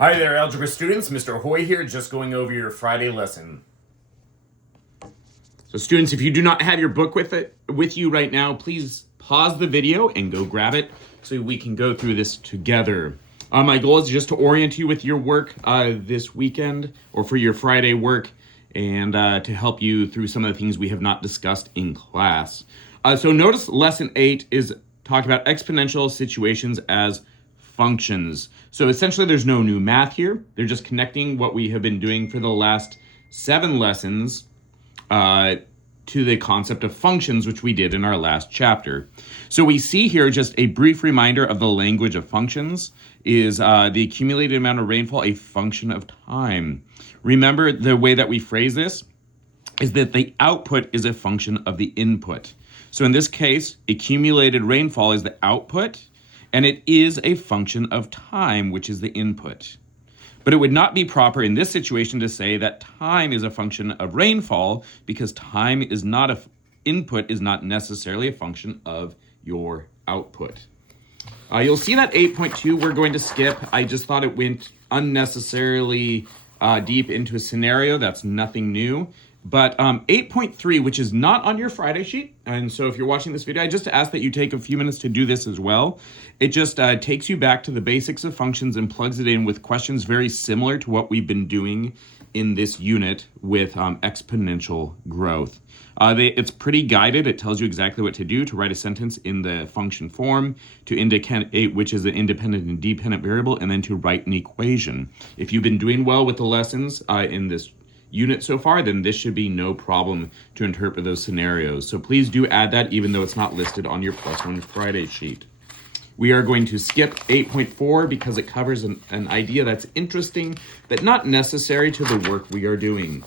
Hi there, Algebra students. Mr. Hoy here, just going over your Friday lesson. So students, if you do not have your book with you right now, please pause the video and go grab it so we can go through this together. My goal is just to orient you with your work this weekend or for your Friday work and to help you through some of the things we have not discussed in class. So notice lesson 8 is talking about exponential situations as functions. So essentially there's no new math here. They're just connecting what we have been doing for the last 7 lessons to the concept of functions, which we did in our last chapter. So we see here just a brief reminder of the language of functions. Is the accumulated amount of rainfall a function of time? Remember, the way that we phrase this is that the output is a function of the input. So in this case, accumulated rainfall is the output, and it is a function of time, which is the input. But it would not be proper in this situation to say that time is a function of rainfall, because time is not input is not necessarily a function of your output. You'll see that 8.2 we're going to skip. I just thought it went unnecessarily deep into a scenario. That's nothing new. But 8.3, which is not on your Friday sheet, and so if you're watching this video, I just ask that you take a few minutes to do this as well. It just takes you back to the basics of functions and plugs it in with questions very similar to what we've been doing in this unit with exponential growth. It's pretty guided. It tells you exactly what to do to write a sentence in the function form, to indicate which is an independent and dependent variable, and then to write an equation. If you've been doing well with the lessons in this unit so far, then this should be no problem to interpret those scenarios. So please do add that, even though it's not listed on your +1 Friday sheet. We are going to skip 8.4 because it covers an idea that's interesting, but not necessary to the work we are doing.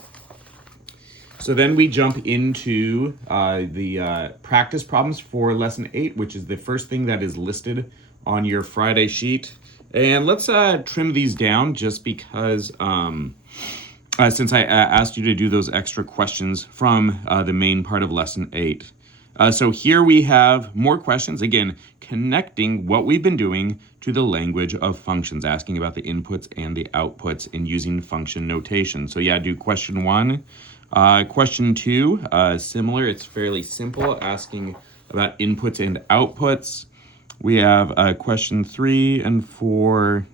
So then we jump into the practice problems for lesson 8, which is the first thing that is listed on your Friday sheet. And let's trim these down just because since I asked you to do those extra questions from the main part of lesson 8. So here we have more questions, again, connecting what we've been doing to the language of functions, asking about the inputs and the outputs and using function notation. So yeah, do question 1. Question 2, similar, it's fairly simple, asking about inputs and outputs. We have question 3 and 4.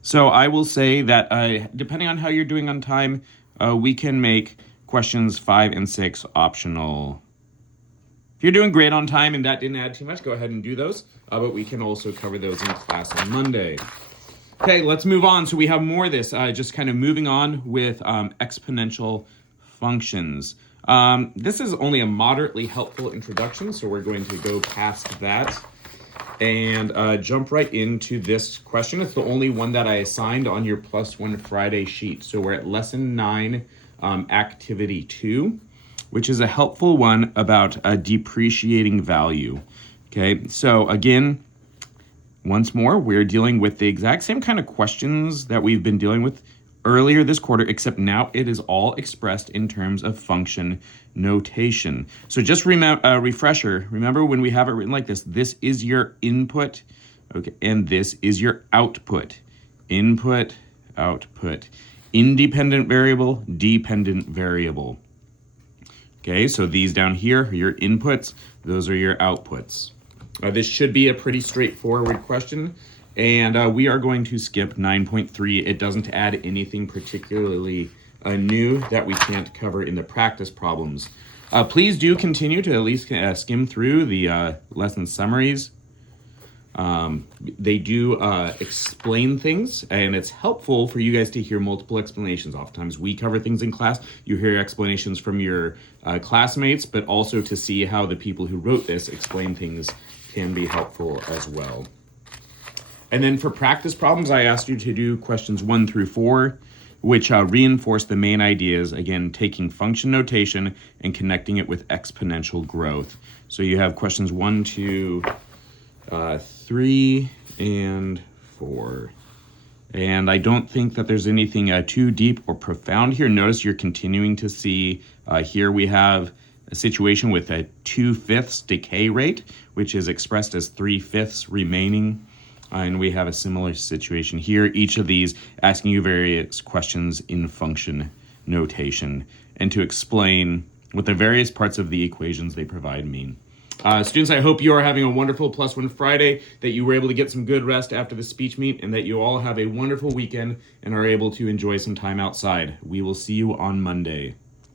So I will say that depending on how you're doing on time, we can make questions 5 and 6 optional. If you're doing great on time and that didn't add too much, go ahead and do those. But we can also cover those in class on Monday. Okay, let's move on. So we have more of this, just kind of moving on with exponential functions. This is only a moderately helpful introduction, so we're going to go past that and jump right into this question. It's the only one that I assigned on your +1 Friday sheet. So we're at lesson 9, activity 2, which is a helpful one about a depreciating value. Okay, so again, once more, we're dealing with the exact same kind of questions that we've been dealing with earlier this quarter, except now it is all expressed in terms of function notation. So just refresher, remember when we have it written like this is your input, okay, and this is your output. Input, output. Independent variable, dependent variable. Okay, so these down here are your inputs, those are your outputs. This should be a pretty straightforward question. And we are going to skip 9.3. It doesn't add anything particularly new that we can't cover in the practice problems. Please do continue to at least skim through the lesson summaries. They do explain things, and it's helpful for you guys to hear multiple explanations. Oftentimes we cover things in class. You hear explanations from your classmates, but also to see how the people who wrote this explain things can be helpful as well. And then for practice problems, I asked you to do questions 1 through 4, which reinforce the main ideas, again, taking function notation and connecting it with exponential growth. So you have questions 1 to 3 and 4. And I don't think that there's anything too deep or profound here. Notice you're continuing to see here we have a situation with a 2/5 decay rate, which is expressed as 3/5 remaining. And we have a similar situation here. Each of these asking you various questions in function notation and to explain what the various parts of the equations they provide mean. Students, I hope you are having a wonderful Plus One Friday, that you were able to get some good rest after the speech meet, and that you all have a wonderful weekend and are able to enjoy some time outside. We will see you on Monday.